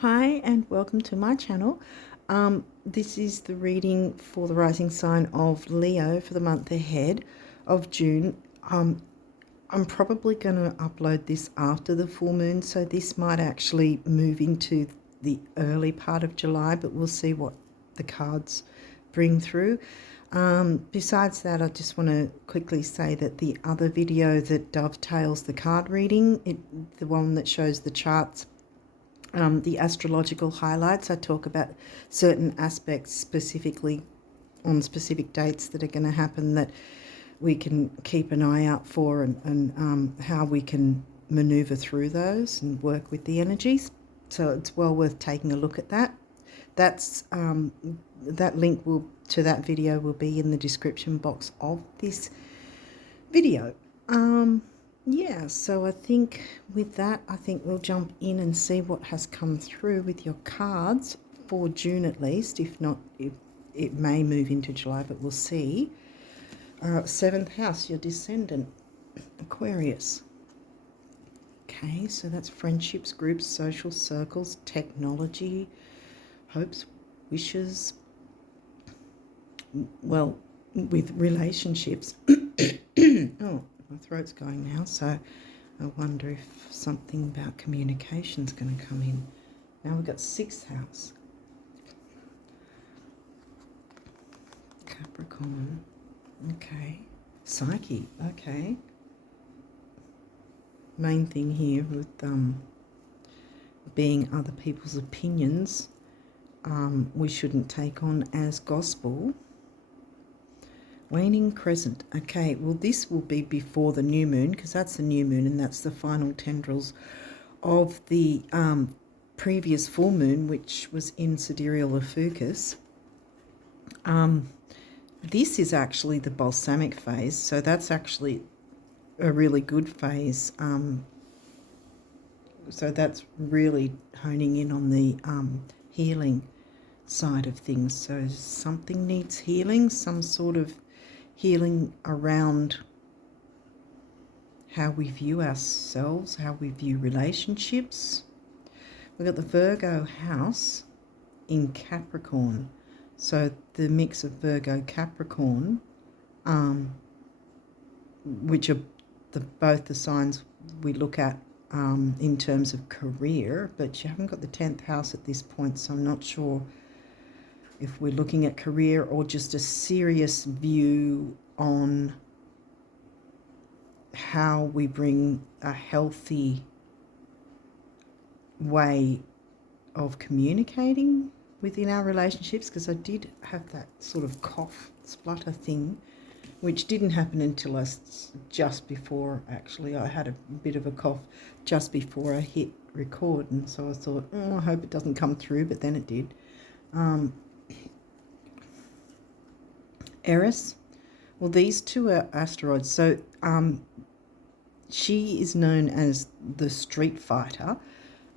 Hi and welcome to my channel. This is the reading for the rising sign of Leo for the month ahead of June. I'm probably going to upload this after the full moon, so this might actually move into the early part of July, but we'll see what the cards bring through. Besides that, I just want to quickly say that the other video that dovetails the card reading, the one that shows the charts, the astrological highlights, I talk about certain aspects specifically on specific dates that are going to happen that we can keep an eye out for, and how we can maneuver through those and work with the energies. So it's well worth taking a look at that. That link to that video will be in the description box of this video. Yeah, so I think with that, we'll jump in and see what has come through with your cards for June at least. If not, it may move into July, but we'll see. 7th house, your descendant, Aquarius. Okay, so that's friendships, groups, social circles, technology, hopes, wishes. Well, with relationships. Oh, my throat's going now, so I wonder if something about communication is going to come in. Now we've got 6th house. Capricorn. Okay. Psyche. Okay. Main thing here with being other people's opinions, we shouldn't take on as gospel. Waning crescent. Okay, well this will be before the new moon, because that's the new moon and that's the final tendrils of the previous full moon, which was in Sidereal Ophiuchus. This is actually the balsamic phase, so that's actually a really good phase. So that's really honing in on the healing side of things. So something needs healing, some sort of healing around how we view ourselves, how we view relationships. We've got the Virgo house in Capricorn. So the mix of Virgo, Capricorn, which are both the signs we look at in terms of career, but you haven't got the 10th house at this point, so I'm not sure if we're looking at career or just a serious view on how we bring a healthy way of communicating within our relationships, because I did have that sort of cough, splutter thing, which didn't happen until just before, actually. I had a bit of a cough just before I hit record, and so I thought, I hope it doesn't come through, but then it did. Eris. Well, these two are asteroids. So she is known as the street fighter,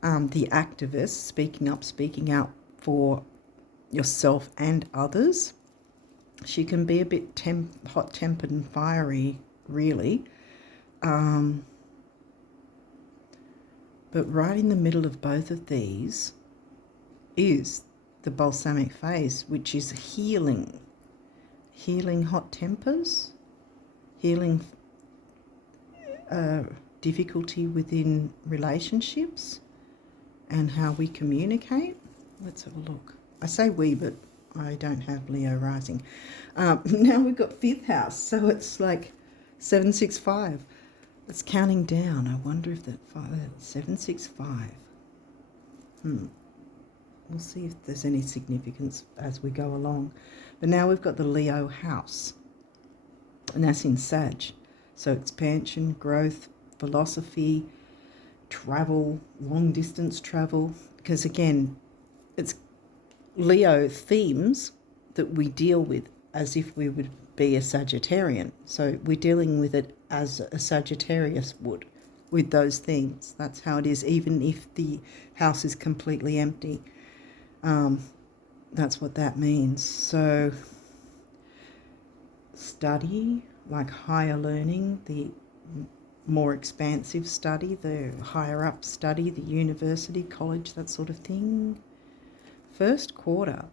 the activist, speaking up, speaking out for yourself and others. She can be a bit hot-tempered and fiery, really. But right in the middle of both of these is the balsamic phase, which is healing. Healing hot tempers, healing difficulty within relationships and how we communicate. Let's have a look. I say we, but I don't have Leo rising. Now we've got 5th house, so it's like 765. It's counting down. I wonder if that 765. We'll see if there's any significance as we go along. But now we've got the Leo house, and that's in Sag. So expansion, growth, philosophy, travel, long distance travel, because again, it's Leo themes that we deal with as if we would be a Sagittarian. So we're dealing with it as a Sagittarius would with those themes. That's how it is, even if the house is completely empty. That's what that means. So study, like higher learning, the more expansive study, the higher up study, the university, college, that sort of thing. First quarter.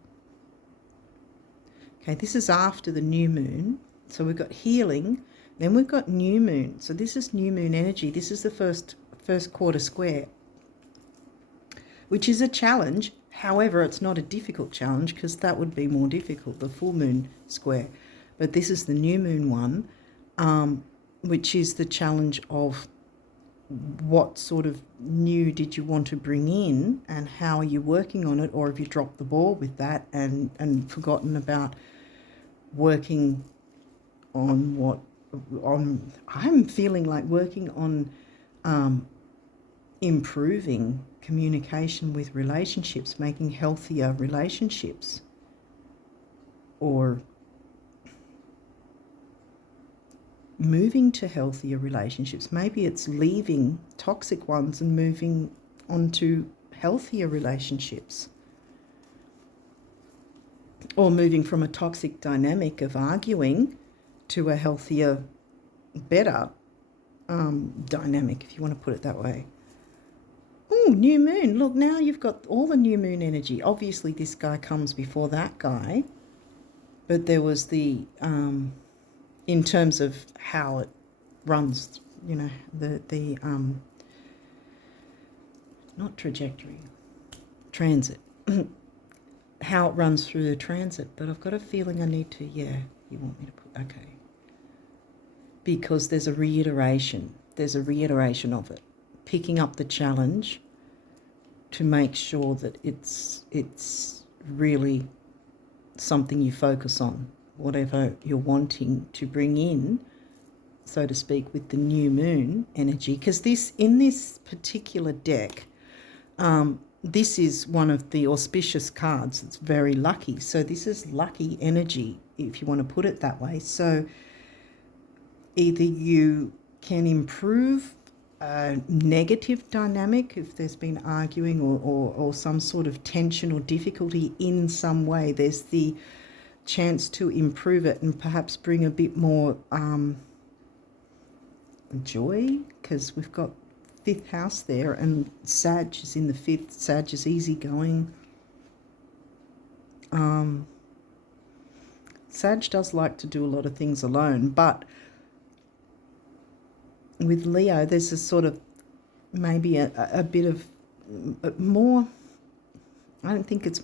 Okay, this is after the new moon. So we've got healing, then we've got new moon. So this is new moon energy. This is the first quarter square, which is a challenge. However, it's not a difficult challenge because that would be more difficult, the full moon square. But this is the new moon one, which is the challenge of what sort of new did you want to bring in and how are you working on it, or have you dropped the ball with that and forgotten about working on I'm feeling like working on improving communication with relationships, making healthier relationships, or moving to healthier relationships. Maybe it's leaving toxic ones and moving onto healthier relationships, or moving from a toxic dynamic of arguing to a healthier, better dynamic, if you want to put it that way. Oh, new moon. Look, now you've got all the new moon energy. Obviously, this guy comes before that guy, but there was the, in terms of how it runs, you know, the not trajectory, transit, how it runs through the transit. But I've got a feeling I need to, you want me to put, okay. Because there's a reiteration of it, picking up the challenge to make sure that it's really something you focus on, whatever you're wanting to bring in, so to speak, with the new moon energy. Because in this particular deck, this is one of the auspicious cards. It's very lucky. So this is lucky energy, if you want to put it that way. So either you can improve a negative dynamic if there's been arguing or some sort of tension or difficulty in some way. There's the chance to improve it and perhaps bring a bit more joy, because we've got 5th house there and Sag is in the 5th. Sag is easygoing. Sag does like to do a lot of things alone, but with Leo, there's a sort of maybe a bit of more. I don't think it's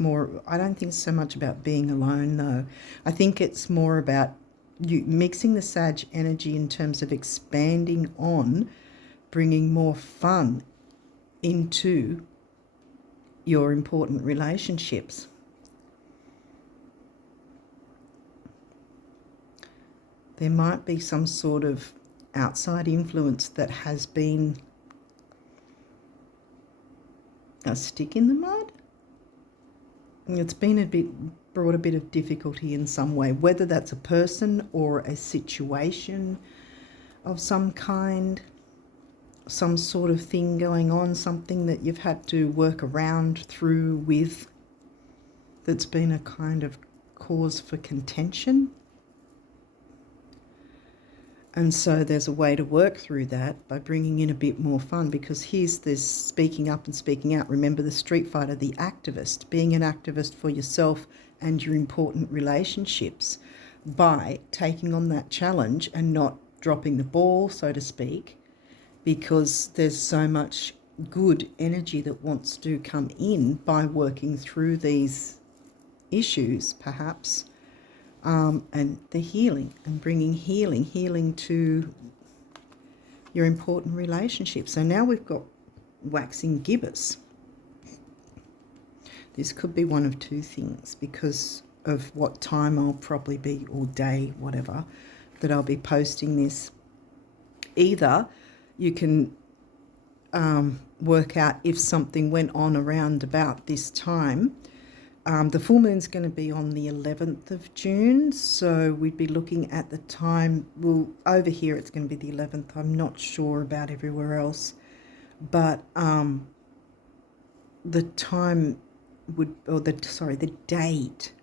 so much about being alone, though. I think it's more about you mixing the Sag energy in terms of expanding on, bringing more fun into your important relationships. There might be some sort of outside influence that has been a stick in the mud. It's been brought a bit of difficulty in some way, whether that's a person or a situation of some kind, some sort of thing going on, something that you've had to work around through with, that's been a kind of cause for contention. And so there's a way to work through that by bringing in a bit more fun, because here's this speaking up and speaking out. Remember the street fighter, the activist, being an activist for yourself and your important relationships by taking on that challenge and not dropping the ball, so to speak, because there's so much good energy that wants to come in by working through these issues, perhaps. And the healing and bringing healing to your important relationships. So now we've got waxing gibbous. This could be one of two things because of what time I'll probably be, or day, whatever, that I'll be posting this. Either you can work out if something went on around about this time. The full moon's going to be on the 11th of June, so we'd be looking at the time. Well, over here it's going to be the 11th. I'm not sure about everywhere else, but the time the date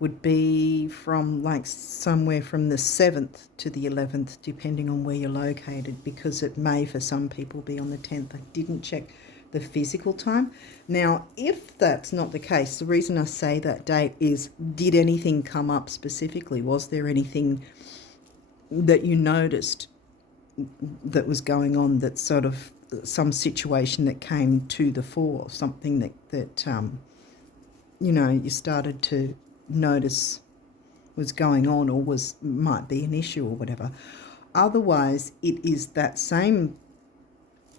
would be from like somewhere from the 7th to the 11th, depending on where you're located, because it may for some people be on the 10th. I didn't check the physical time. Now, if that's not the case, the reason I say that date is, did anything come up specifically? Was there anything that you noticed that was going on, that sort of some situation that came to the fore, something that you know, you started to notice was going on or might be an issue or whatever. Otherwise, it is that same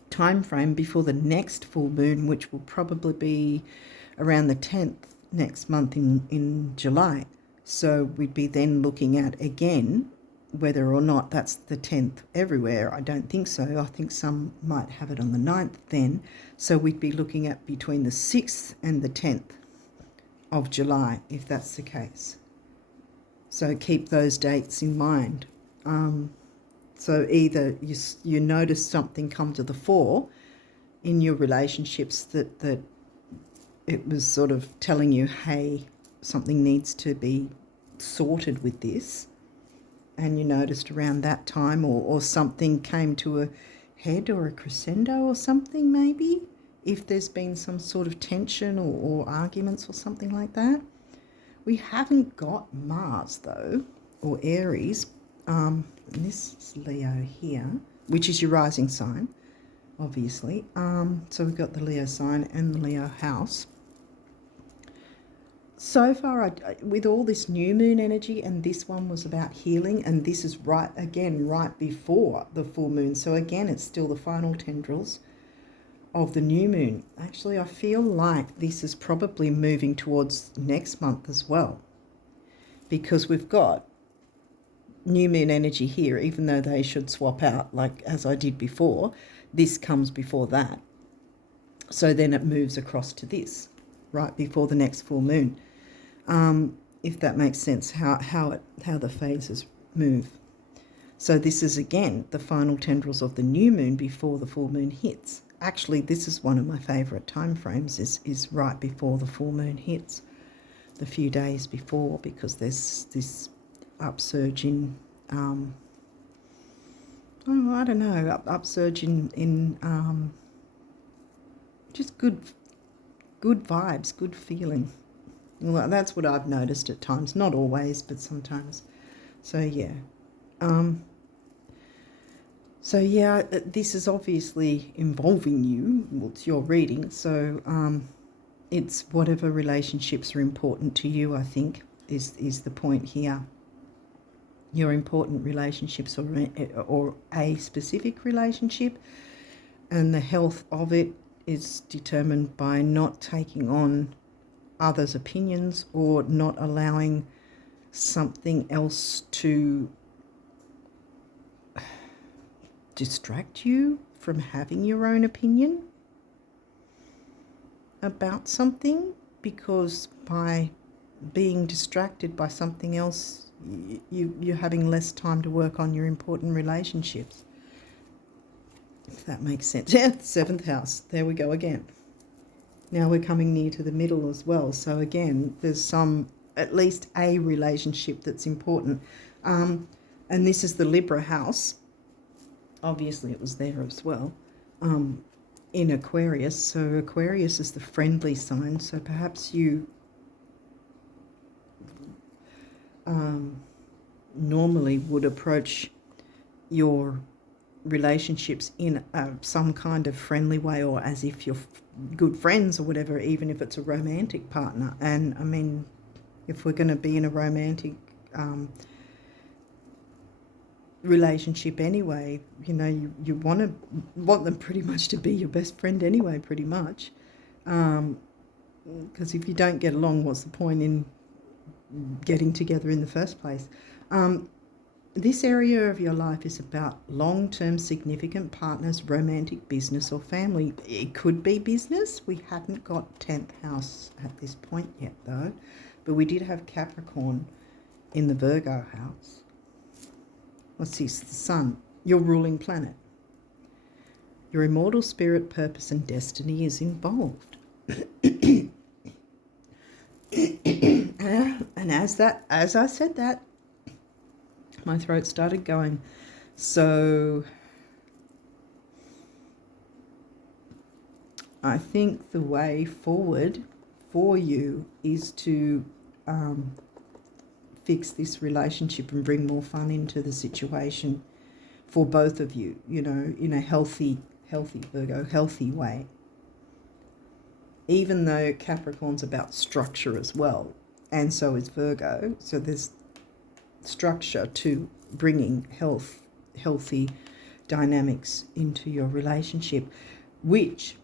time frame before the next full moon, which will probably be around the 10th next month in July. So we'd be then looking at again whether or not that's the 10th everywhere. I don't think so. I think some might have it on the 9th then. So we'd be looking at between the 6th and the 10th of July, if that's the case. So keep those dates in mind. So either you notice something come to the fore in your relationships that it was sort of telling you, hey, something needs to be sorted with this, and you noticed around that time, or something came to a head or a crescendo or something, maybe, if there's been some sort of tension or arguments or something like that. We haven't got Mars, though, or Aries. This is Leo here, which is your rising sign, obviously. So we've got the Leo sign and the Leo house. So far, with all this new moon energy, and this one was about healing, and this is right before the full moon. So again, it's still the final tendrils of the new moon. Actually, I feel like this is probably moving towards next month as well, because we've got new moon energy here, even though they should swap out, like as I did before. This comes before that. So then it moves across to this, right before the next full moon. If that makes sense, how the phases move. So this is, again, the final tendrils of the new moon before the full moon hits. Actually, this is one of my favourite time frames, is right before the full moon hits, the few days before, because there's this upsurge in, upsurge in just good vibes, good feeling. Well, that's what I've noticed at times, not always, but sometimes. So yeah. This is obviously involving you. Well, it's your reading, so it's whatever relationships are important to you, I think, is the point here. Your important relationships, or a specific relationship, and the health of it is determined by not taking on others' opinions, or not allowing something else to distract you from having your own opinion about something, because by being distracted by something else, you're having less time to work on your important relationships, if that makes sense. Yeah, 7th house, there we go again. Now we're coming near to the middle as well, so again, there's at least a relationship that's important. And this is the Libra house. Obviously it was there as well, in Aquarius. So Aquarius is the friendly sign, so perhaps you normally would approach your relationships in some kind of friendly way, or as if you're good friends or whatever, even if it's a romantic partner. And I mean, if we're going to be in a romantic relationship anyway, you know, you want them pretty much to be your best friend anyway, pretty much, because if you don't get along, what's the point in getting together in the first place? This area of your life is about long-term significant partners, romantic, business, or family. It could be business. We haven't got 10th house at this point yet, though, but we did have Capricorn in the Virgo house. What's this? The sun, your ruling planet. Your immortal spirit, purpose, and destiny is involved. And as I said that, my throat started going. So I think the way forward for you is to fix this relationship and bring more fun into the situation for both of you, you know, in a healthy Virgo, healthy way. Even though Capricorn's about structure as well, and so is Virgo. So there's structure to bringing healthy dynamics into your relationship, which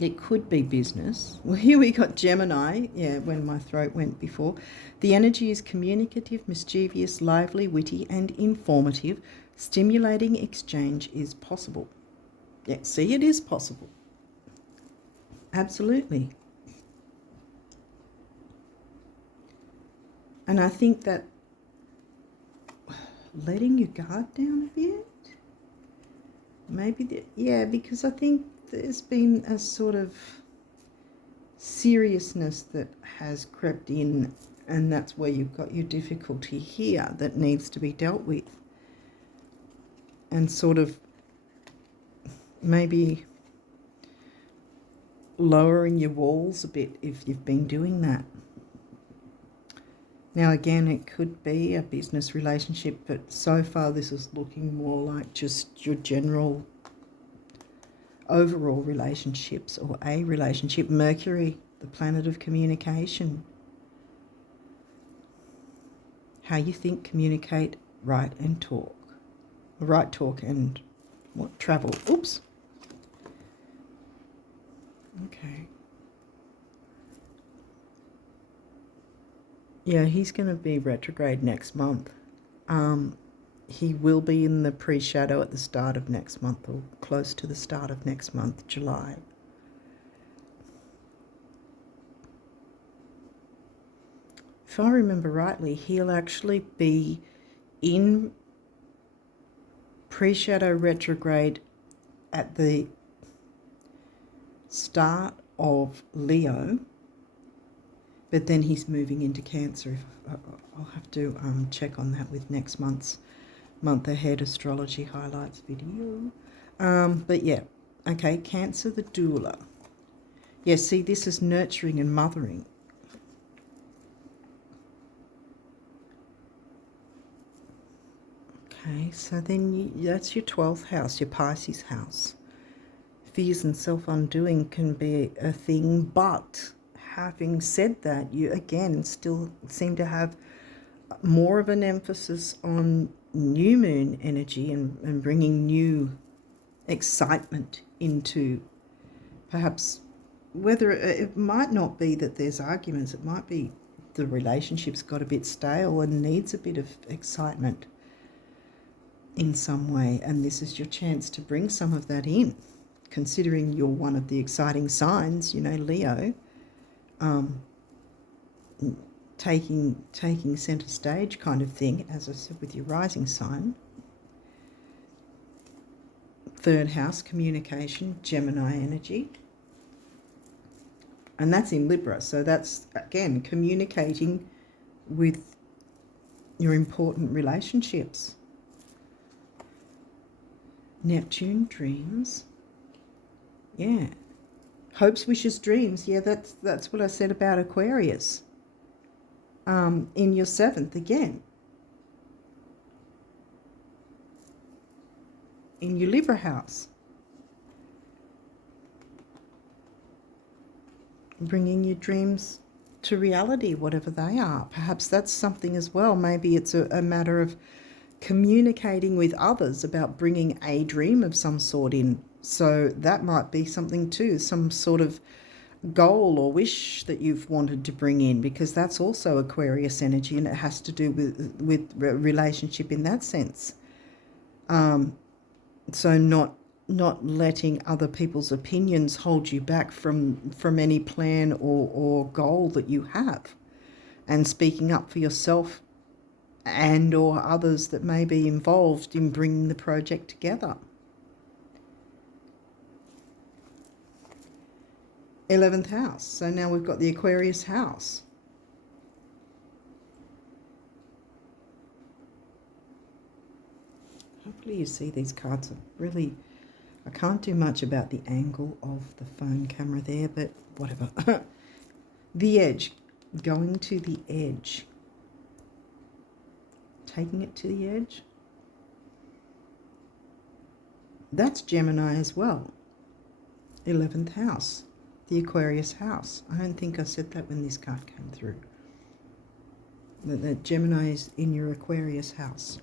it could be business. Well, here we got Gemini, when my throat went before. The energy is communicative, mischievous, lively, witty, and informative. Stimulating exchange is possible. Yeah, see, it is possible. Absolutely. And I think that letting your guard down a bit, maybe, because I think there's been a sort of seriousness that has crept in, and that's where you've got your difficulty here that needs to be dealt with. And sort of maybe lowering your walls a bit if you've been doing that. Now, again, it could be a business relationship, but so far this is looking more like just your general overall relationships, or a relationship. Mercury, the planet of communication. How you think, communicate, write and talk. Write, talk and what? Travel. Oops. Okay. Yeah, he's going to be retrograde next month. He will be in the pre-shadow at the start of next month, or close to the start of next month, July. If I remember rightly, he'll actually be in pre-shadow retrograde at the start of Leo, but then he's moving into Cancer. I'll have to check on that with next month's month ahead astrology highlights video. But yeah, okay, Cancer the doula. Yeah, see, this is nurturing and mothering. Okay, so then that's your 12th house, your Pisces house. Fears and self-undoing can be a thing, but having said that, you again still seem to have more of an emphasis on new moon energy and bringing new excitement into, perhaps, whether it might not be that there's arguments, it might be the relationship's got a bit stale and needs a bit of excitement in some way, and this is your chance to bring some of that in, considering you're one of the exciting signs, you know, Leo, taking center stage kind of thing, as I said, with your rising sign. 3rd house, communication, Gemini energy. And that's in Libra, so that's, again, communicating with your important relationships. Neptune, dreams. Yeah. Hopes, wishes, dreams. Yeah, that's what I said about Aquarius. In your 7th again. In your Libra house. Bringing your dreams to reality, whatever they are. Perhaps that's something as well. Maybe it's a matter of communicating with others about bringing a dream of some sort in. So that might be something too, some sort of goal or wish that you've wanted to bring in, because that's also Aquarius energy, and it has to do with relationship in that sense. So not letting other people's opinions hold you back from any plan or goal that you have, and speaking up for yourself and or others that may be involved in bringing the project together. 11th house. So now we've got the Aquarius house. Hopefully you see these cards are really, I can't do much about the angle of the phone camera there, but whatever. The edge, going to the edge, taking it to the edge. That's Gemini as well. 11th house, the Aquarius house. I don't think I said that when this card came through. That Gemini is in your Aquarius house.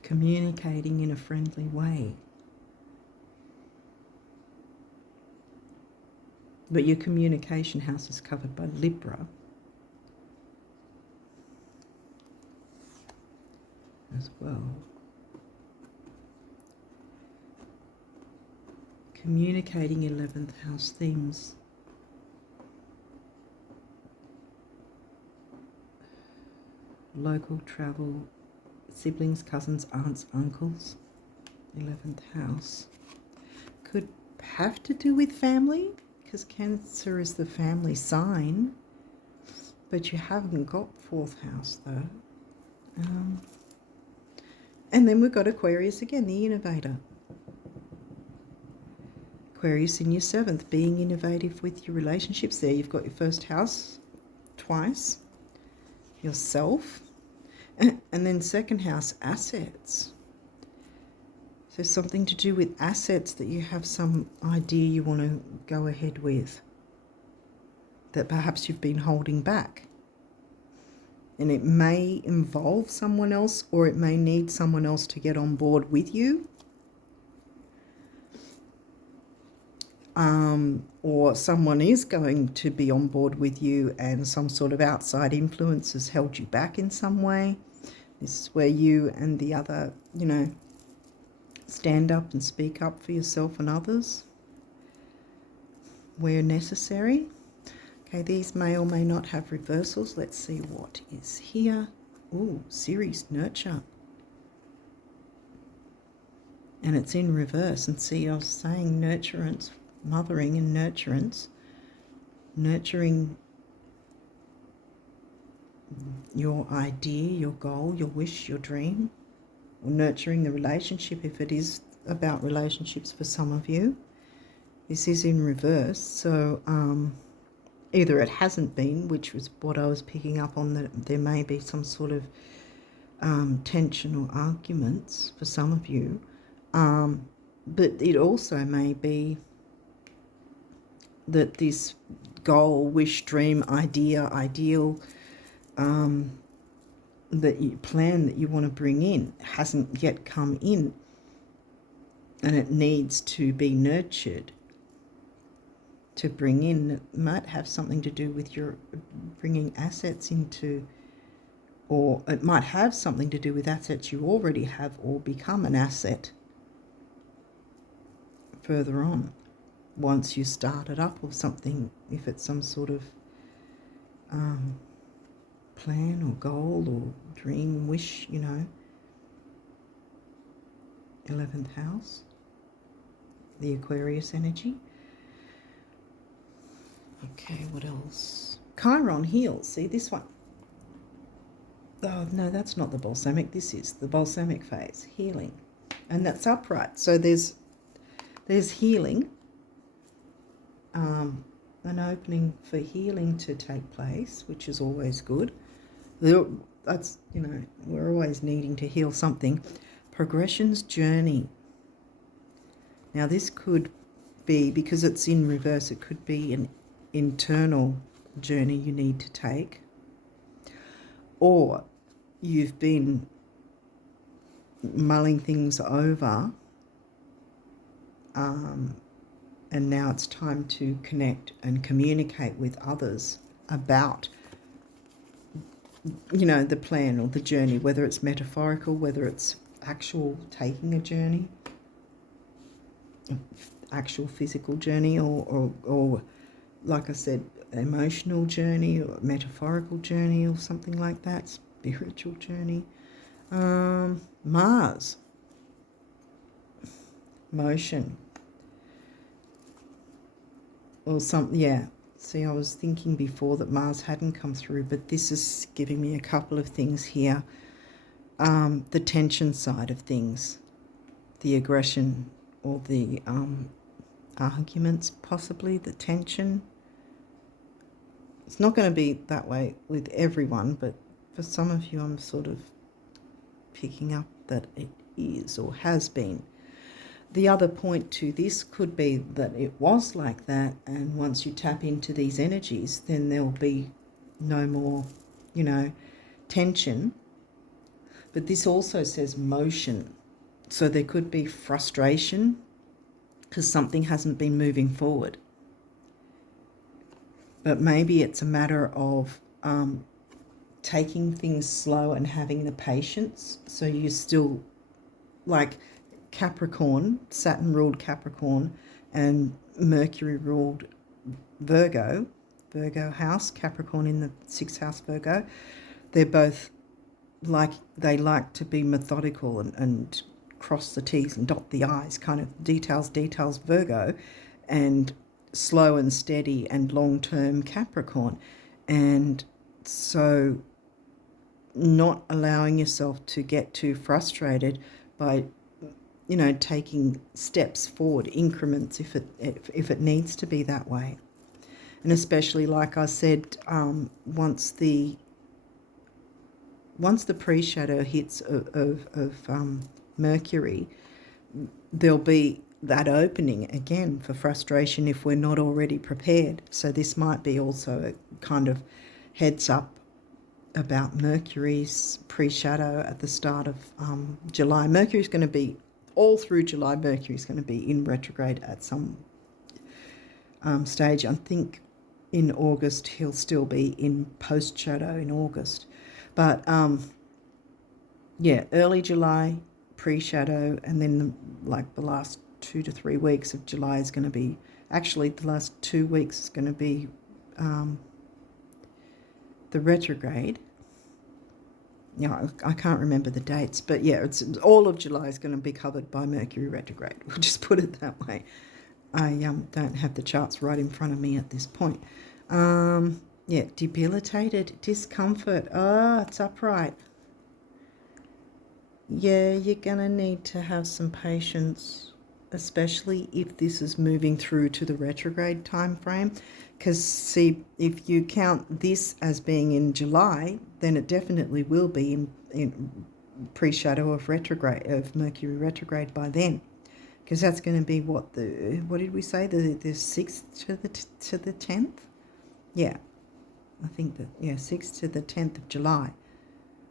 Communicating in a friendly way. But your communication house is covered by Libra. As well. Communicating 11th house themes. Local travel, siblings, cousins, aunts, uncles. 11th house. Could have to do with family, because Cancer is the family sign. But you haven't got 4th house though. And then we've got Aquarius again, the innovator. Aquarius in your 7th, being innovative with your relationships there. You've got your 1st house twice, yourself, and then 2nd house, assets. So something to do with assets that you have some idea you want to go ahead with, that perhaps you've been holding back. And it may involve someone else, or it may need someone else to get on board with you. Or someone is going to be on board with you and some sort of outside influence has held you back in some way. This is where you and the other, stand up and speak up for yourself and others where necessary. Okay, these may or may not have reversals. Let's see what is here. Ooh, Ceres, nurture. And it's in reverse. And see, I was saying nurturance, mothering and nurturance. Nurturing your idea, your goal, your wish, your dream. Or nurturing the relationship if it is about relationships for some of you. This is in reverse. So, either it hasn't been, which was what I was picking up on, that there may be some sort of tension or arguments for some of you. But it also may be that this goal, wish, dream, idea, ideal, that you plan that you want to bring in hasn't yet come in. And it needs to be nurtured to bring in. It might have something to do with your bringing assets into, or it might have something to do with assets you already have, or become an asset further on once you start it up, or something, if it's some sort of plan or goal or dream, wish, 11th house, the Aquarius energy. Okay, what else? Chiron, heals. See this one. Oh, no, that's not the balsamic. This is the balsamic phase, healing. And that's upright. So there's healing, an opening for healing to take place, which is always good. That's, we're always needing to heal something. Progression's journey. Now this could be, because it's in reverse, it could be an internal journey you need to take, or you've been mulling things over, and now it's time to connect and communicate with others about the plan or the journey, whether it's metaphorical, whether it's actual taking a journey, actual physical journey, or like I said, emotional journey or metaphorical journey or something like that, spiritual journey. Mars, motion, or see, I was thinking before that Mars hadn't come through, but this is giving me a couple of things here. the tension side of things, the aggression or the arguments, possibly the tension. It's not going to be that way with everyone, but for some of you I'm sort of picking up that it is or has been. The other point to this could be that it was like that, and once you tap into these energies, then there'll be no more, tension. But this also says motion. So there could be frustration because something hasn't been moving forward. But maybe it's a matter of taking things slow and having the patience. So you still, like Capricorn, Saturn ruled Capricorn and Mercury ruled Virgo house, Capricorn in the 6th house Virgo. They're both they like to be methodical and cross the T's and dot the I's, kind of details Virgo, and slow and steady and long-term Capricorn. And so not allowing yourself to get too frustrated by taking steps forward, increments if it needs to be that way. And especially, like I said, once the pre-shadow hits of Mercury, there'll be that opening again for frustration if we're not already prepared. So this might be also a kind of heads up about Mercury's pre-shadow at the start of July. Mercury's going to be all through July. Mercury's going to be in retrograde at some stage. I think in August he'll still be in post-shadow in August. But early July, pre-shadow, and then the last 2 to 3 weeks of July is going to be, actually the last 2 weeks is going to be the retrograde. I can't remember the dates, but it's all of July is going to be covered by Mercury retrograde. We'll just put it that way. I don't have the charts right in front of me at this point. Debilitated, discomfort. It's upright. Yeah, you're going to need to have some patience, especially if this is moving through to the retrograde time frame. Because, see, if you count this as being in July, then it definitely will be in pre-shadow of Mercury retrograde by then. Because that's going to be what did we say, the 6th to the 10th? Yeah, I think that, 6th to the 10th of July.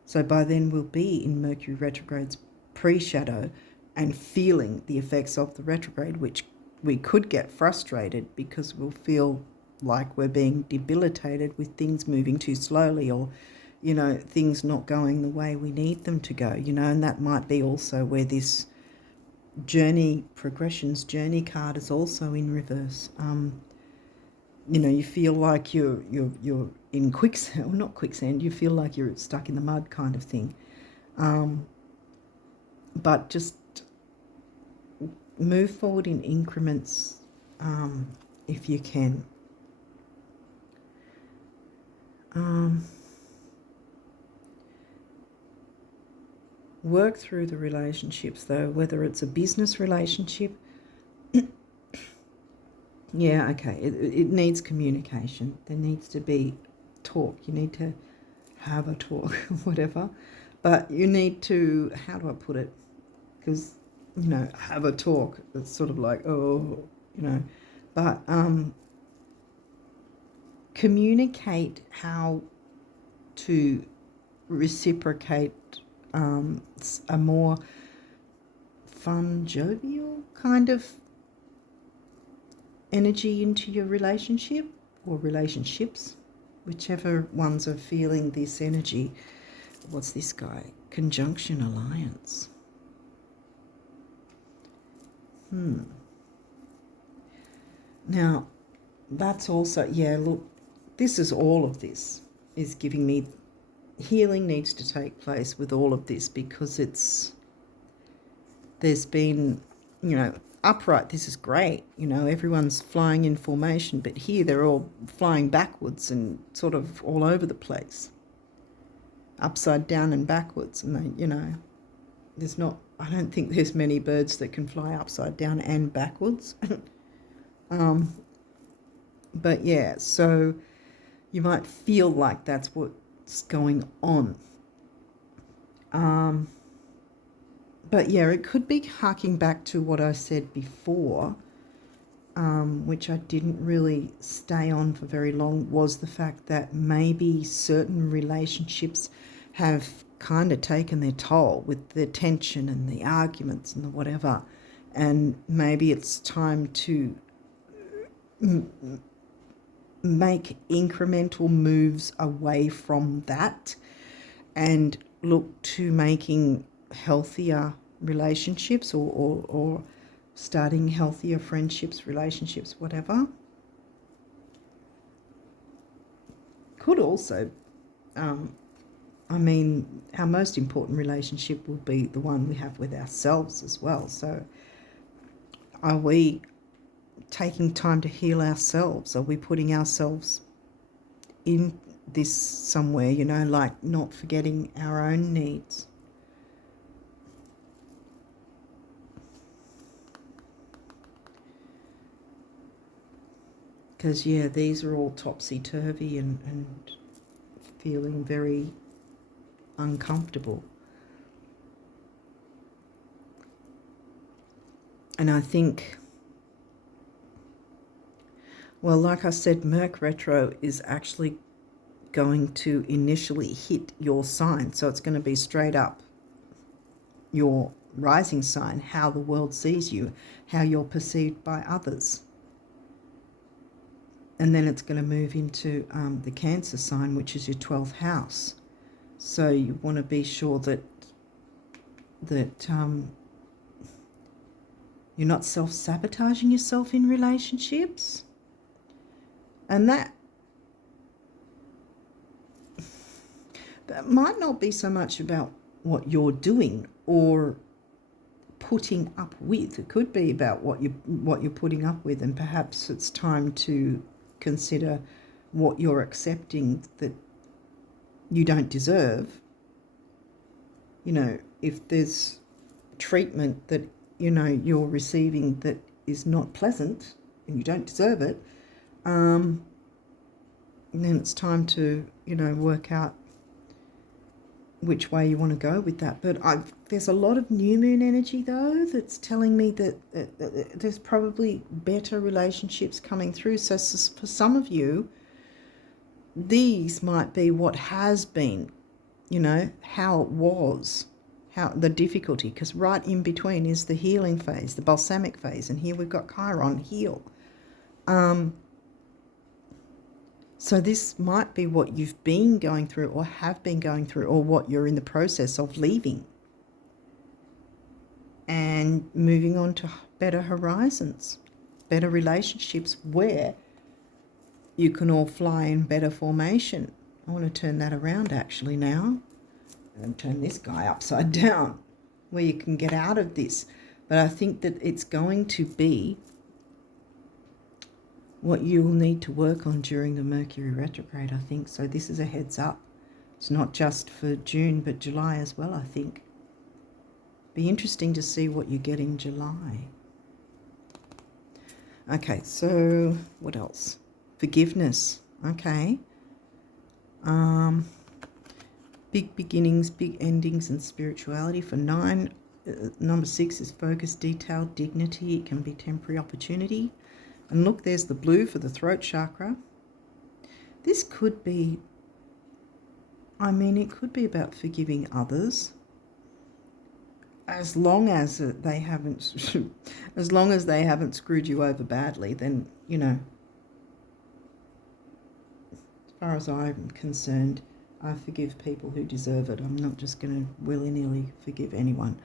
So by then we'll be in Mercury retrograde's pre-shadow and feeling the effects of the retrograde, which we could get frustrated because we'll feel like we're being debilitated with things moving too slowly, or things not going the way we need them to go, and that might be also where this progressions journey card is also in reverse. You feel like you're in quicksand, or not quicksand, you feel like you're stuck in the mud kind of thing. But just move forward in increments if you can. Work through the relationships, though, whether it's a business relationship. It needs communication. There needs to be talk. You need to have a talk, whatever. But you need to, how do I put it? Because, have a talk. It's sort of like, but communicate how to reciprocate a more fun, jovial kind of energy into your relationship or relationships, whichever ones are feeling this energy. What's this guy? Conjunction alliance. Now, that's also, look, this is all of this is giving me healing needs to take place with all of this, because there's been, upright, this is great, everyone's flying in formation, but here they're all flying backwards and sort of all over the place. upside down and backwards. And they, there's not, I don't think there's many birds that can fly upside down and backwards. But yeah, so you might feel like that's what's going on. But yeah, it could be harking back to what I said before, which I didn't really stay on for very long, was the fact that maybe certain relationships have kind of taken their toll with the tension and the arguments and the whatever. And maybe it's time to make incremental moves away from that and look to making healthier relationships or starting healthier friendships, relationships, whatever. Could also, our most important relationship will be the one we have with ourselves as well. So are we taking time to heal ourselves? Are we putting ourselves in this somewhere, like not forgetting our own needs? Because, yeah, these are all topsy-turvy and feeling very uncomfortable. And I think, well, like I said, Merc retro is actually going to initially hit your sign. So it's going to be straight up your rising sign, how the world sees you, how you're perceived by others. And then it's going to move into the Cancer sign, which is your 12th house. So you want to be sure that you're not self-sabotaging yourself in relationships. And that might not be so much about what you're doing or putting up with. It could be about what you're putting up with, and perhaps it's time to consider what you're accepting that you don't deserve. If there's treatment that you're receiving that is not pleasant and you don't deserve it, then it's time to work out which way you want to go with that. But there's a lot of new moon energy though that's telling me that there's probably better relationships coming through. So for some of you, these might be what has been, how it was, how the difficulty, because right in between is the healing phase, the balsamic phase, and here we've got Chiron, heal. So this might be what you've been going through or have been going through, or what you're in the process of leaving and moving on to better horizons, better relationships where you can all fly in better formation. I want to turn that around actually now and turn this guy upside down, where you can get out of this. But I think that it's going to be what you'll need to work on during the Mercury retrograde, I think. So this is a heads up. It's not just for June, but July as well, I think. Be interesting to see what you get in July. Okay, so what else? Forgiveness. Okay. Big beginnings, big endings, and spirituality for 9. Number 6 is focus, detail, dignity. It can be temporary opportunity. And look, there's the blue for the throat chakra. This could be, it could be about forgiving others, as long as they haven't screwed you over badly. Then as far as I'm concerned, I forgive people who deserve it. I'm not just going to willy-nilly forgive anyone.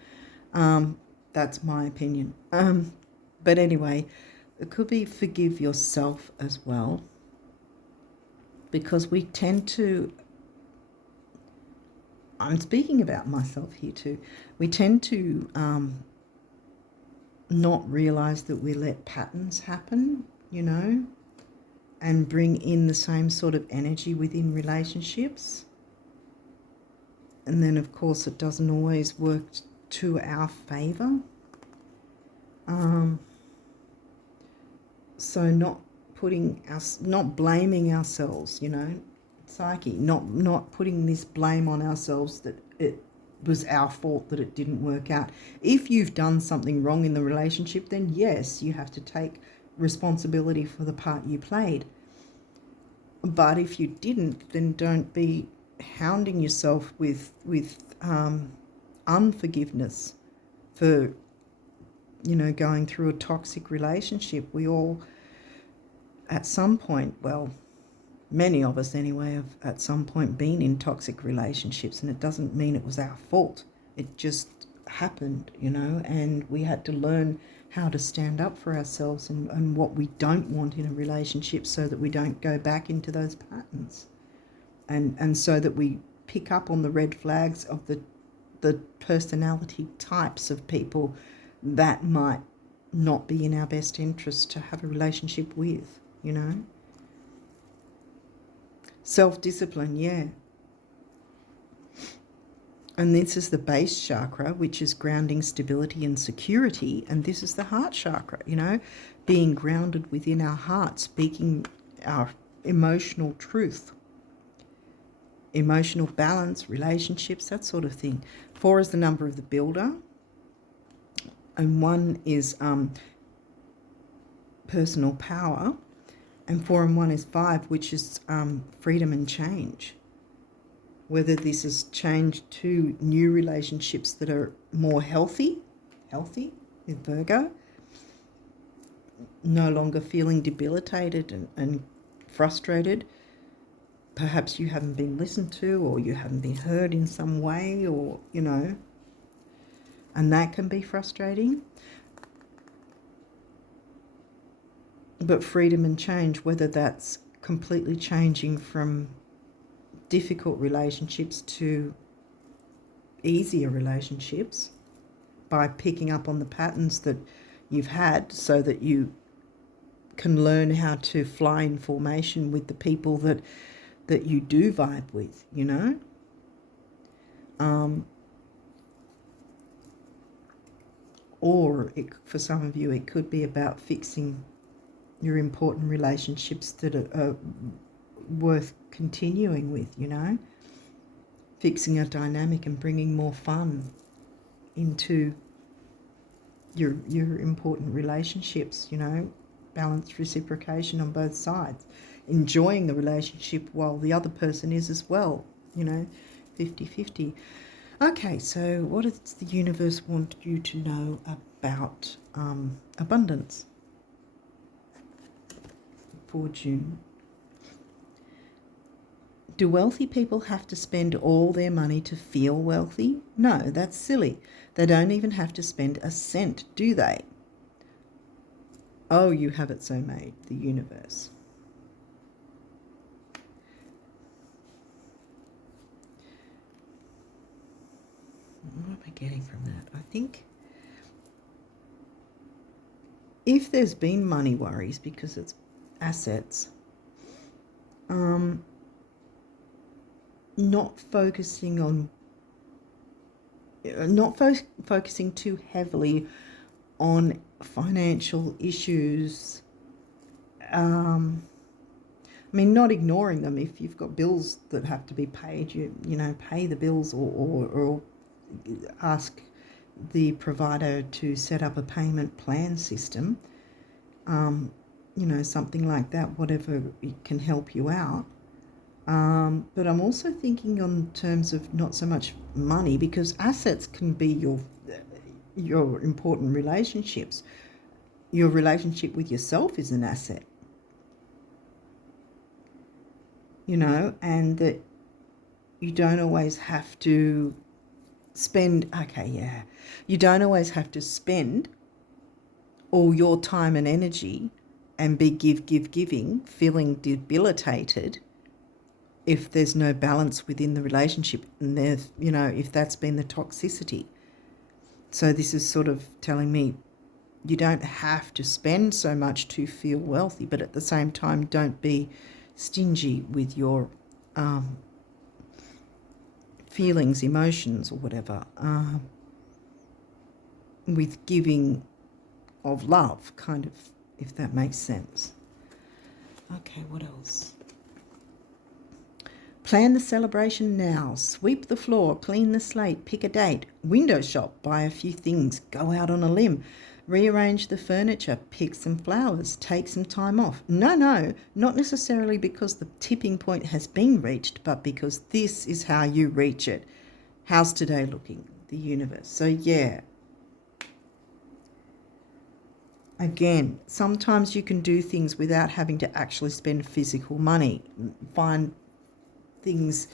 That's my opinion. But anyway, it could be forgive yourself as well, because we tend to, I'm speaking about myself here too, we tend to not realise that we let patterns happen, and bring in the same sort of energy within relationships. And then, of course, it doesn't always work to our favour. So not blaming ourselves, psyche, not putting this blame on ourselves that it was our fault that it didn't work out. If you've done something wrong in the relationship, then yes, you have to take responsibility for the part you played. But if you didn't, then don't be hounding yourself with unforgiveness for, going through a toxic relationship. We all, at some point, well, many of us anyway, have at some point been in toxic relationships, and it doesn't mean it was our fault. It just happened, and we had to learn how to stand up for ourselves and what we don't want in a relationship, so that we don't go back into those patterns, and so that we pick up on the red flags of the personality types of people that might not be in our best interest to have a relationship with, Self-discipline, yeah. And this is the base chakra, which is grounding, stability and security. And this is the heart chakra, being grounded within our heart, speaking our emotional truth, emotional balance, relationships, that sort of thing. 4 is the number of the builder. And 1 is personal power. And 4 and 1 is 5, which is freedom and change. Whether this is change to new relationships that are more healthy with Virgo, no longer feeling debilitated and frustrated. Perhaps you haven't been listened to, or you haven't been heard in some way, or, and that can be frustrating. But freedom and change, whether that's completely changing from difficult relationships to easier relationships by picking up on the patterns that you've had, so that you can learn how to fly in formation with the people that you do vibe with, or for some of you, it could be about fixing your important relationships that are worth continuing with, fixing a dynamic and bringing more fun into your important relationships, balanced reciprocation on both sides, enjoying the relationship while the other person is as well, 50-50. Okay, so what does the universe want you to know about abundance for June? Do wealthy people have to spend all their money to feel wealthy? No, that's silly. They don't even have to spend a cent, do they? Oh, you have it so made, the universe. What am I getting from that? I think if there's been money worries because it's assets, not focusing too heavily on financial issues. Not ignoring them. If you've got bills that have to be paid, you pay the bills, or ask the provider to set up a payment plan system. Something like that, whatever can help you out. But I'm also thinking on terms of not so much money, because assets can be your important relationships. Your relationship with yourself is an asset, and that you don't always have to spend. You don't always have to spend all your time and energy and be giving, feeling debilitated if there's no balance within the relationship, and there's, if that's been the toxicity. So this is sort of telling me you don't have to spend so much to feel wealthy, but at the same time, don't be stingy with your feelings, emotions, or whatever, with giving of love, kind of, if that makes sense. Okay, what else? Plan the celebration now. Sweep the floor, clean the slate, pick a date, window shop, buy a few things, go out on a limb, rearrange the furniture, pick some flowers, take some time off. No, not necessarily because the tipping point has been reached, but because this is how you reach it. How's today looking? The universe. So yeah. Again, sometimes you can do things without having to actually spend physical money. Find things,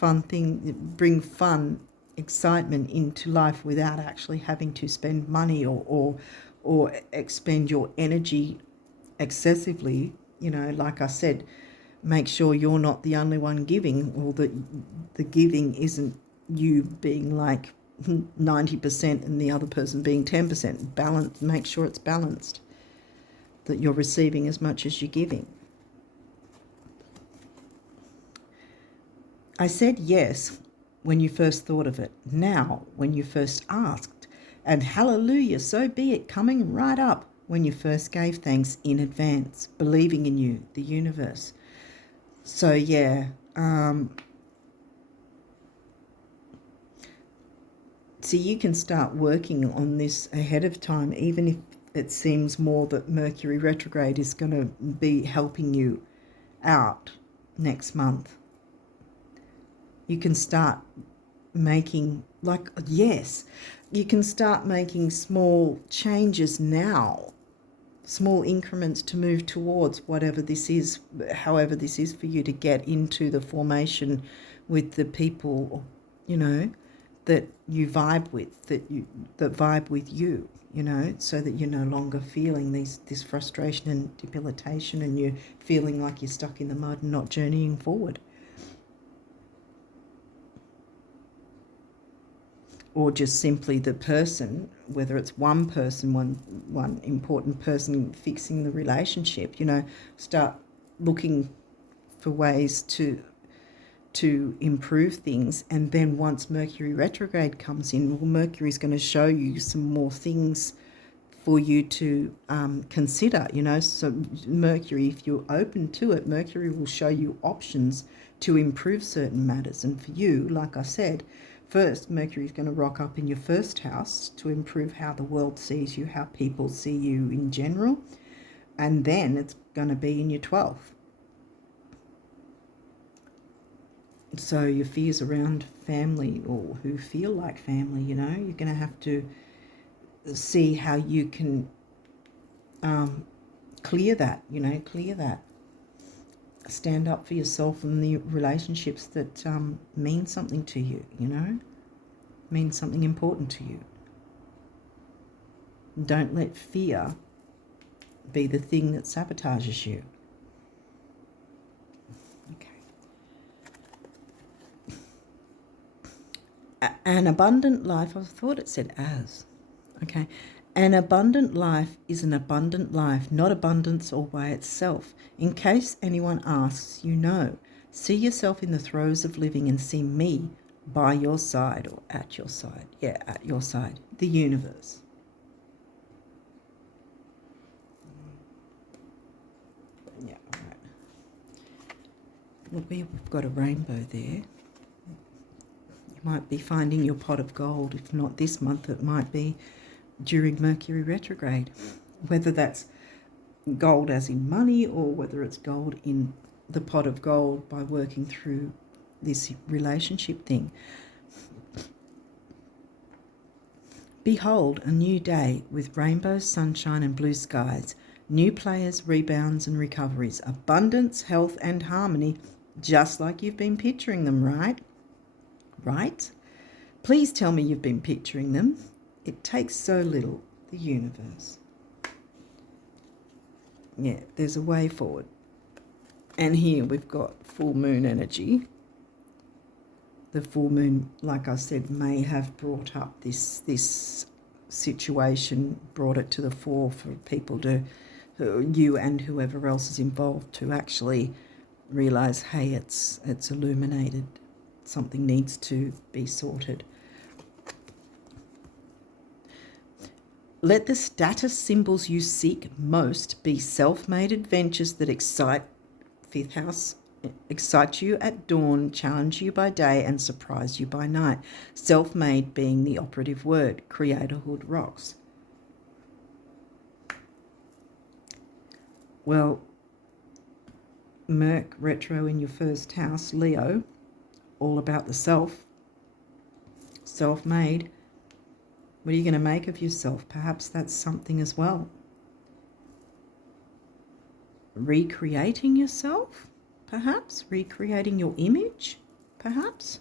bring fun, excitement into life without actually having to spend money or expend your energy excessively. You know, like I said, make sure you're not the only one giving, or that the giving isn't you being like 90% and the other person being 10%. Balance, make sure it's balanced, that you're receiving as much as you're giving. I said yes when you first thought of it, now when you first asked, and hallelujah, so be it, coming right up when you first gave thanks in advance, believing in you, the universe. So yeah, so you can start working on this ahead of time, even if it seems more that Mercury retrograde is going to be helping you out next month. You can start making, you can start making small changes now, small increments to move towards whatever this is, however this is for you, to get into the formation with the people, you know, that you vibe with, that vibe with you, you know, so that you're no longer feeling this frustration and debilitation, and you're feeling like you're stuck in the mud and not journeying forward. Or just simply the person, whether it's one person, one important person fixing the relationship, you know, start looking for ways to improve things. And then once Mercury retrograde comes in, well, Mercury's going to show you some more things for you to consider, you know. So Mercury, if you're open to it, Mercury will show you options to improve certain matters. And for you, like I said, first, Mercury is going to rock up in your first house to improve how the world sees you, how people see you in general. And then it's going to be in your 12th. So your fears around family, or who feel like family, you know, you're going to have to see how you can clear that, you know, stand up for yourself and the relationships that mean something to you, you know, mean something important to you. Don't let fear be the thing that sabotages you. Okay. An abundant life, I thought it said as. Okay. An abundant life is an abundant life, not abundance all by itself. In case anyone asks, you know. See yourself in the throes of living and see me by your side, or at your side. Yeah, at your side. The universe. Yeah, all right. Well, we've got a rainbow there. You might be finding your pot of gold. If not this month, it might be during Mercury retrograde, whether that's gold as in money, or whether it's gold in the pot of gold by working through this relationship thing. Behold, a new day with rainbows, sunshine and blue skies, new players, rebounds and recoveries, abundance, health and harmony, just like you've been picturing them, right? Right? Please tell me you've been picturing them. It takes so little, the universe. Yeah, there's a way forward. And here we've got full moon energy. The full moon, like I said, may have brought up this situation, brought it to the fore for people to, you and whoever else is involved, to actually realise, hey, it's illuminated. something needs to be sorted. Let the status symbols you seek most be self-made adventures that excite, 5th house, excite you at dawn, challenge you by day, and surprise you by night. Self-made being the operative word. Creatorhood rocks. Well, Merc retro in your 1st house, Leo, all about the self, self-made. What are you going to make of yourself? Perhaps that's something as well. Recreating yourself, perhaps. Recreating your image, perhaps.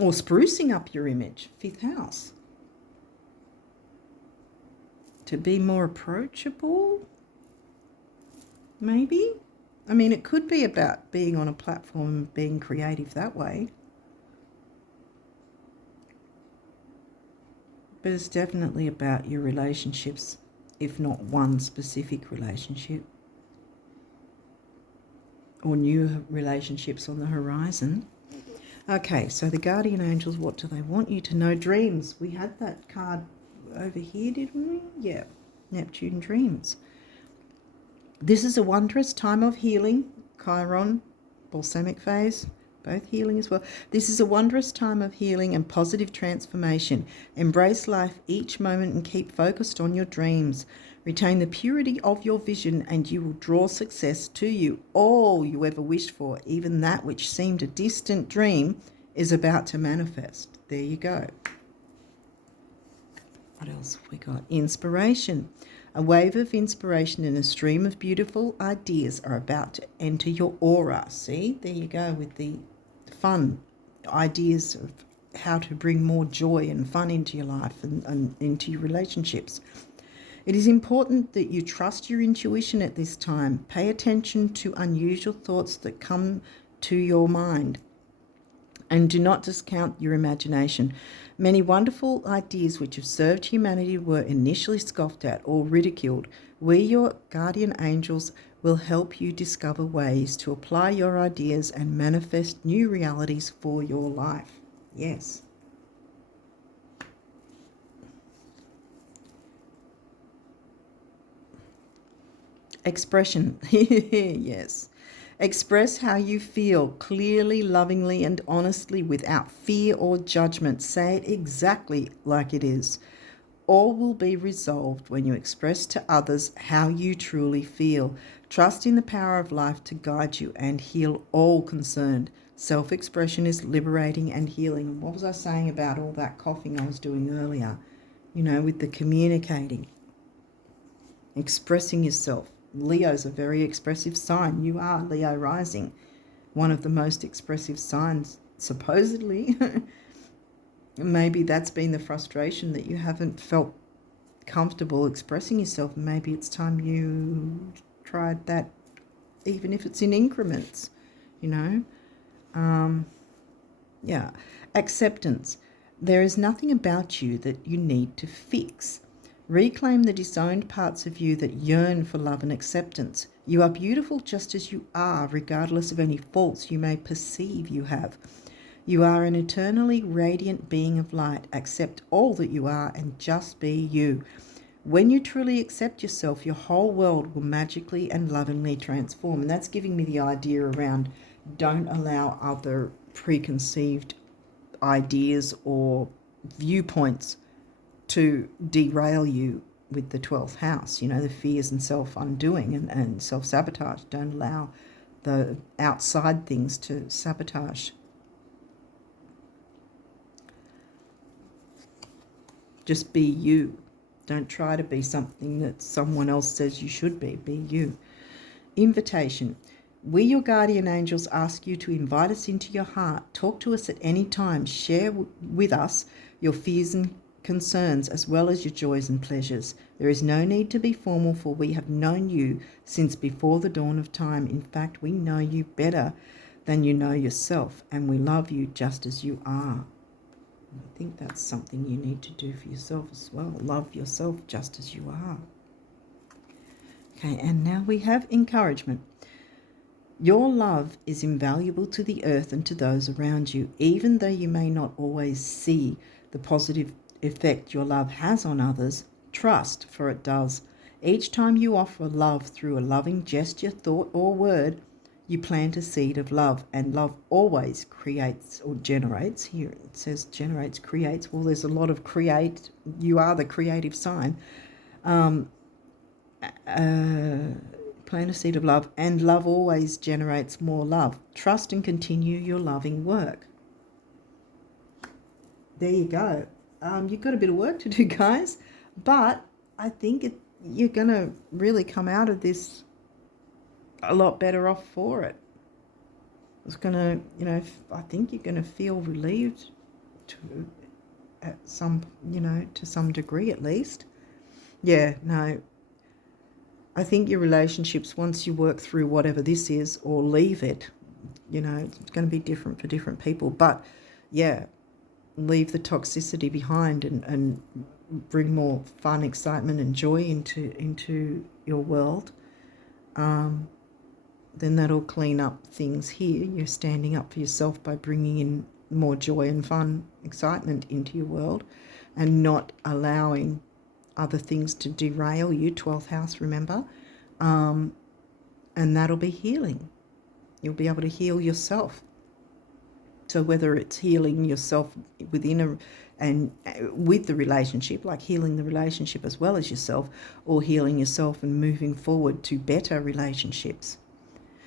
Or sprucing up your image, 5th house. To be more approachable, maybe. I mean, it could be about being on a platform and being creative that way. But it's definitely about your relationships, if not one specific relationship. Or new relationships on the horizon. Okay, so the guardian angels, what do they want you to know? Dreams. We had that card over here, didn't we? Yeah, Neptune dreams. This is a wondrous time of healing. Chiron, balsamic phase, both healing as well. This is a wondrous time of healing and positive transformation. Embrace life each moment and keep focused on your dreams. Retain the purity of your vision and you will draw success to you. All you ever wished for, even that which seemed a distant dream, is about to manifest. There you go. What else have we got? Inspiration. A wave of inspiration and a stream of beautiful ideas are about to enter your aura. See, there you go with the fun ideas of how to bring more joy and fun into your life and into your relationships. It is important that you trust your intuition at this time. Pay attention to unusual thoughts that come to your mind. And do not discount your imagination. Many wonderful ideas which have served humanity were initially scoffed at or ridiculed. We, your guardian angels, will help you discover ways to apply your ideas and manifest new realities for your life. Yes. Expression. Yes. Express how you feel clearly, lovingly, and honestly without fear or judgment. Say it exactly like it is. All will be resolved when you express to others how you truly feel. Trust in the power of life to guide you and heal all concerned. Self-expression is liberating and healing. And what was I saying about all that coughing I was doing earlier? You know, with the communicating, expressing yourself. Leo's a very expressive sign. You are Leo rising, one of the most expressive signs, supposedly. Maybe that's been the frustration, that you haven't felt comfortable expressing yourself. Maybe it's time you tried that, even if it's in increments, you know. Yeah. Acceptance. There is nothing about you that you need to fix. Reclaim the disowned parts of you that yearn for love and acceptance. You are beautiful just as you are, regardless of any faults you may perceive you have. You are an eternally radiant being of light. Accept all that you are and just be you. When you truly accept yourself, your whole world will magically and lovingly transform. And that's giving me the idea around don't allow other preconceived ideas or viewpoints to derail you with the 12th house, you know, the fears and self-undoing and self-sabotage. Don't allow the outside things to sabotage. Just be you. Don't try to be something that someone else says you should be. Be you. Invitation. We, your guardian angels, ask you to invite us into your heart. Talk to us at any time. Share with us your fears and concerns as well as your joys and pleasures. There is no need to be formal, for we have known you since before the dawn of time. In fact, we know you better than you know yourself, and we love you just as you are. I think that's something you need to do for yourself as well. Love yourself just as you are. Okay, and now we have encouragement. Your love is invaluable to the earth and to those around you, even though you may not always see the positive effect your love has on others. Trust, for it does. Each time you offer love through a loving gesture, thought, or word, you plant a seed of love, and love always creates or generates. Here it says generates, creates. Well, there's a lot of create. You are the creative sign. Plant a seed of love, and love always generates more love. Trust and continue your loving work. There you go. You've got a bit of work to do, guys, but I think you're going to really come out of this a lot better off for it. It's going to, I think you're going to feel relieved to some degree at least. Yeah, no. I think your relationships, once you work through whatever this is or leave it, it's going to be different for different people. But yeah, leave the toxicity behind and bring more fun, excitement, and joy into your world. Then that'll clean up things here. You're standing up for yourself by bringing in more joy and fun, excitement into your world, and not allowing other things to derail you. 12th house, remember, and that'll be healing. You'll be able to heal yourself. So whether it's healing yourself within and with the relationship, like healing the relationship as well as yourself, or healing yourself and moving forward to better relationships,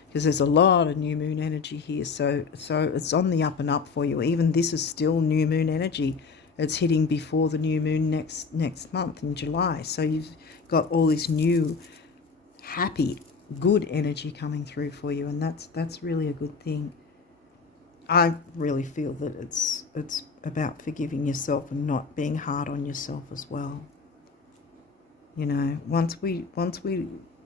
because there's a lot of new moon energy here. So it's on the up and up for you. Even this is still new moon energy. It's hitting before the new moon next month in July. So you've got all this new, happy, good energy coming through for you, and that's really a good thing. I really feel that it's about forgiving yourself and not being hard on yourself as well. Once we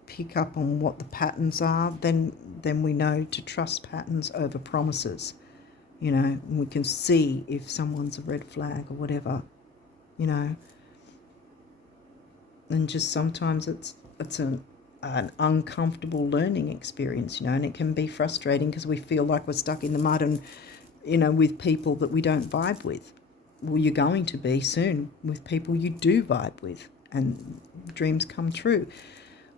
pick up on what the patterns are, then we know to trust patterns over promises. We can see if someone's a red flag or whatever, and just sometimes it's an uncomfortable learning experience, and it can be frustrating because we feel like we're stuck in the mud and, with people that we don't vibe with. Well, you're going to be soon with people you do vibe with, and dreams come true.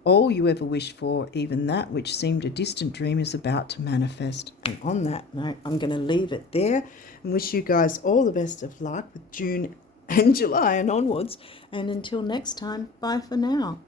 All you ever wished for, even that which seemed a distant dream, is about to manifest. And on that note, I'm going to leave it there and wish you guys all the best of luck with June and July and onwards. And until next time, bye for now.